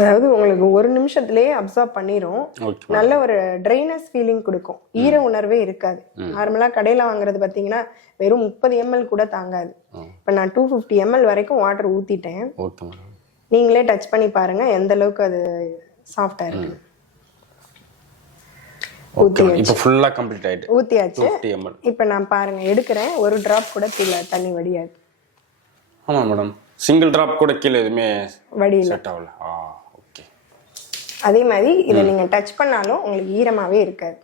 அதாவது உங்களுக்கு ஒரு நிமிஷத்துலயே அப்சார்ப் பண்ணிரும். ஓகே நல்ல ஒரு ட்ரைனஸ் ஃபீலிங் கொடுக்கும். ஈர உணர்வே இருக்காது. நார்மலா கடையில வாங்குறது பாத்தீங்கன்னா வெறும் 30 ml கூட தாங்காது. இப்ப நான் 250 ml வரைக்கும் வாட்டர் ஊத்திட்டேன். Okay madam. நீங்களே டச் பண்ணி பாருங்க எந்த அளவுக்கு அது சாஃப்டா இருக்கு. ஓகே இப்போ ஃபுல்லா கம்ப்ளீட் ஆயிட்டு ஊத்தியாச்சு. 250 ml. இப்ப நான் பாருங்க எடுக்கிறேன், ஒரு டிராப் கூட கீழே தண்ணி வடியாது. ஆமா மேடம், சிங்கிள் டிராப் கூட கீழே எதுவுமே வடியில. செட் ஆகல. ஓகே. அதே மாதிரி இதை நீங்க டச் பண்ணாலும் உங்களுக்கு ஈரமாவே இருக்காது.